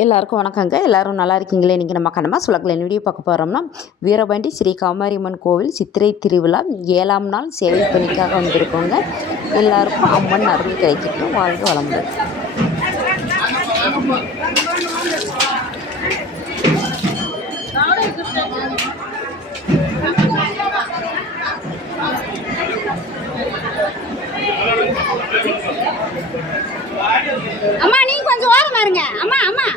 எல்லாருக்கும் வணக்கங்க. எல்லோரும் நல்லா இருக்கீங்களே? இன்றைக்கி நம்ம கண்ணம்மா சுலக்கில் வீடியோ பார்க்க போகிறோம்னா, வீரபாண்டி ஸ்ரீ காமாரியம்மன் கோவில் சித்திரை திருவிழா 7ஆம் நாள் சேவை பணிக்காக வந்திருக்கோங்க. எல்லாருக்கும் அம்மன் அருள் கிடைக்கட்டும். வாழ்க வளமுடன். அம்மா நீங்க கொஞ்சம் ஓரமா இருங்க. அம்மா அம்மா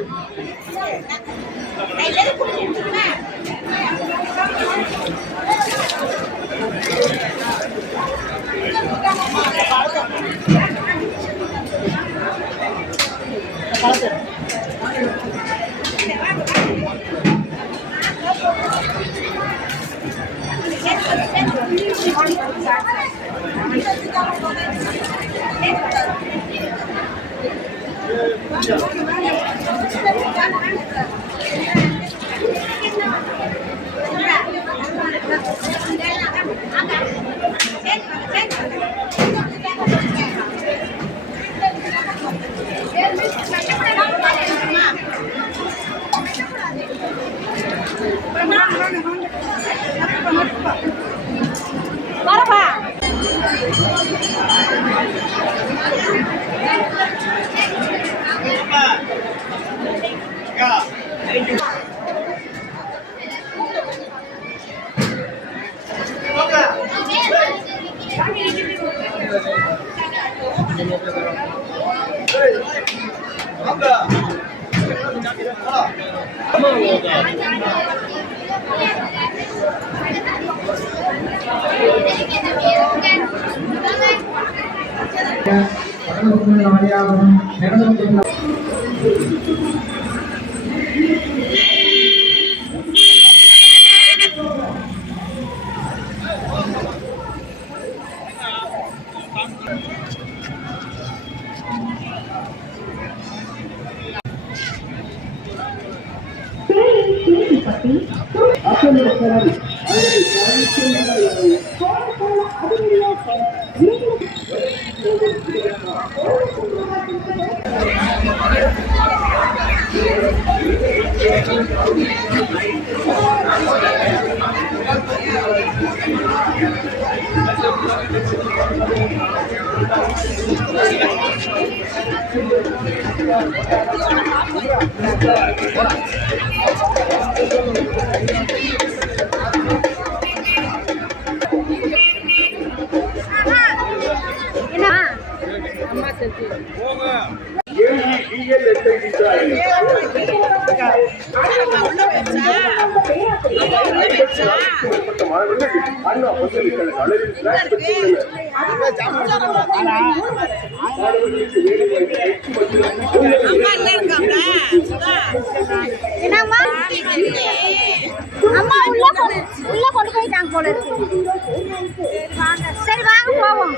வரப்பா அம்மா உள்ள கொண்டு போயிட்டாங்க போல இருக்கு. சரி வாங்க போவோம்.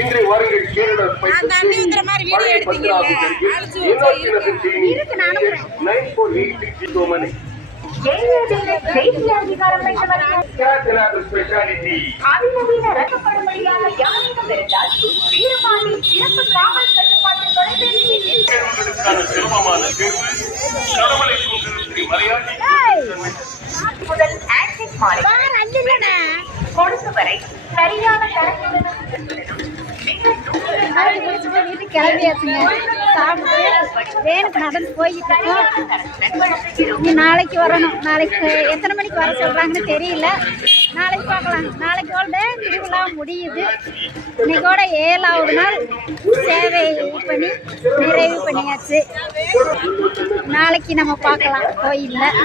இன்றைய வாருங்கள் கேரளா ஸ்பெஷாலிட்டி அதிநவீன ரகப்படும்படியான யானைகள் இருந்தால் வீரபாண்டி சிறப்பு காவல் கட்டுப்பாட்டு தொலைபேசி சிரமமான தேர்வு கடவுளை கொண்டு மலையாளி முதல் ஆன்டிக் மாலை கொடுத்து வரை சரியான தரத்துடன் கிளம்பியாச்சுங்க. சாப்பிட்டு வேனுக்கு நடந்து போய்கிட்டு இருக்கோம். நாளைக்கு வரணும். நாளைக்கு எத்தனை மணிக்கு வர சொல்கிறாங்கன்னு தெரியல. நாளைக்கு பார்க்கலாம். நாளைக்கோட திருவிழா முடியுது. இன்னைக்கோட 7ஆவது நாள் சேவை பண்ணி நிறைவு பண்ணியாச்சு. நாளைக்கு நம்ம பார்க்கலாம் கோயிலில்.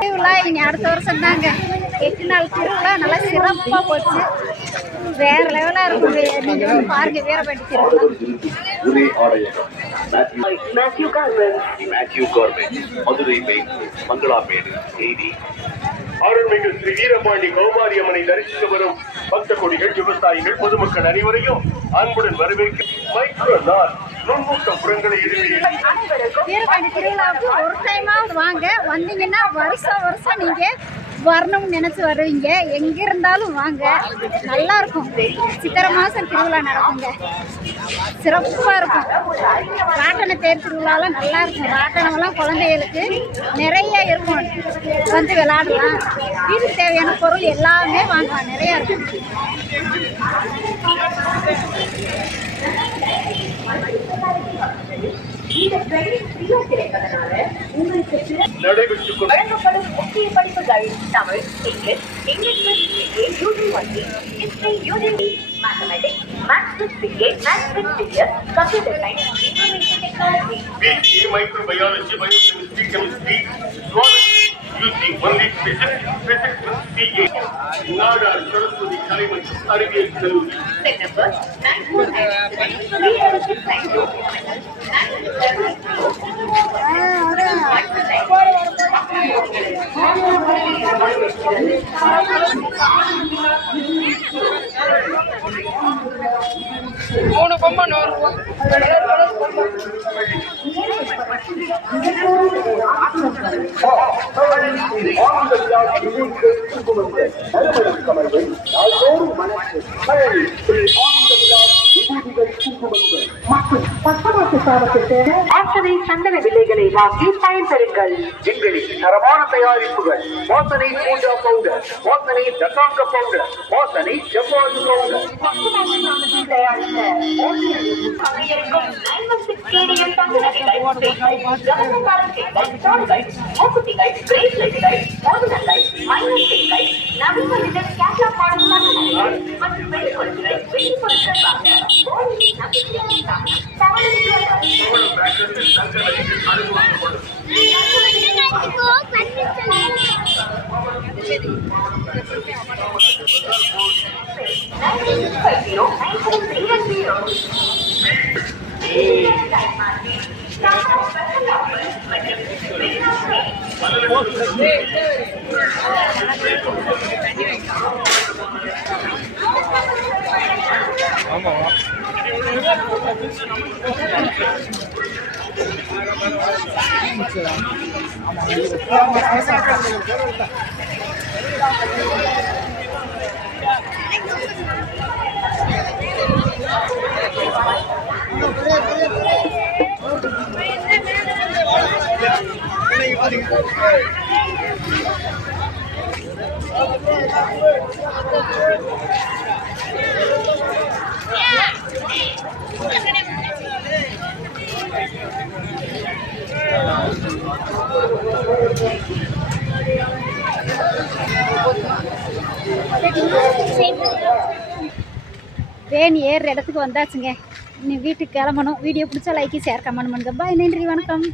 திருவிழா இனி அடுத்த வருஷம் தாங்க. 8 நாள் திருவிழா நல்லா சிறப்பாக போச்சு. வேற லெவலாக இருக்கும். நீங்கள் வந்து பாருங்க வீரபாண்டி திருவிழா. மதுரை மங்களாமேடு செய்தி அருள்மிகு ஸ்ரீ வீரபாண்டி கௌமாரியம்மனை தரிசிக்க வரும் பக்த கொடிகள், விவசாயிகள், பொதுமக்கள் அனைவரையும் அன்புடன் வரவேற்கும் மைக்ரோ நாள் நுண்மூட்ட புறங்களை வீரபாண்டி திருவிழாவுக்கு ஒரு டைமாவது வாங்க. வந்தீங்கன்னா வருஷம் வருஷம் நீங்கள் வரணும்னு நினச்சி வருவீங்க. எங்கே இருந்தாலும் வாங்க, நல்லா இருக்கும். சித்திரை மாதம் திருவிழா நடக்குங்க, சிறப்பாக இருக்கும். ராட்டன தேர் திருவிழாலாம் நல்லா இருக்கும். ராட்டனம்லாம் குழந்தைகளுக்கு நிறைய இருக்கும், வந்து விளையாடலாம். வீட்டுக்கு தேவையான பொருள் எல்லாமே வாங்கலாம், நிறையா இருக்கும். நடைபெற்றுக் வழங்கப்படும் முக்கிய படிப்புகள் தமிழ், English, mathematics, maths with BA, maths with BS, computer science, information technology, BA microbiology, biochemistry, chemistry, zoology, using only physics with CA. Nadar Saraswathi கலை மற்றும் அறிவியல் கல்லூரி. செல் நம்பர் மூணு பொம்மை சந்தன விலைகளை வாங்கி பயன்பெறுங்கள். எங்களின் தரமான தயாரிப்புகள் வாசனை பூஜா பவுடர், வாசனை தசாங்க பவுடர், வாசனை செவ்வாது பவுடர். வேன் ஏறுற இடத்துக்கு வந்தாச்சுங்க. இன்னும் வீட்டுக்கு கிளம்பணும். வீடியோ பிடிச்சா லைக், ஷேர், கமெண்ட் பண்ணுங்க. பாய், நன்றி, வணக்கம்.